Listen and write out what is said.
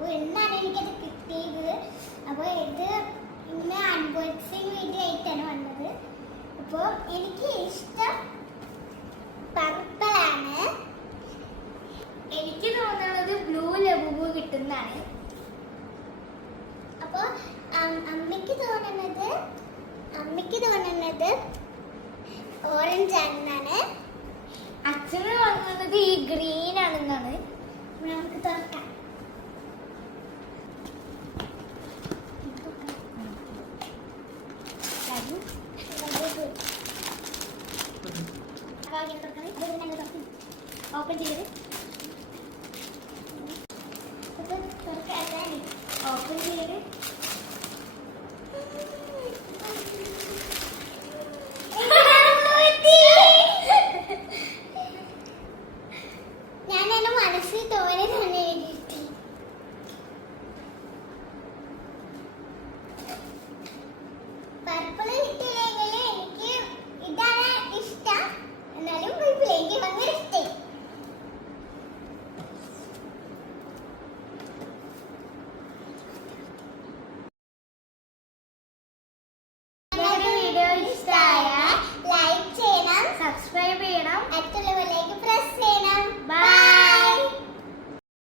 അപ്പോൾ എന്നാണ് എനിക്കത് കിട്ടിയത്. അപ്പോൾ ഇത് ഇന്ന് അൺബോക്സിങ് വീഡിയോ ആയിട്ടാണ് വന്നത്. അപ്പോൾ എനിക്ക് ഇഷ്ടം പർപ്പിളാണ്. എനിക്ക് തോന്നുന്നത് ബ്ലൂ ലബുബു കിട്ടുന്നതാണ്. അപ്പോൾ അമ്മയ്ക്ക് തോന്നുന്നത് ഓറഞ്ച് ആണെന്നാണ്. അച്ഛന് തോന്നുന്നത് ഈ ഗ്രീൻ ആണെന്നാണ്. നമുക്ക് തുറക്കാം. ഓപ്പൺ ചെയ്ത് ഓപ്പൺ ചെയ്ത്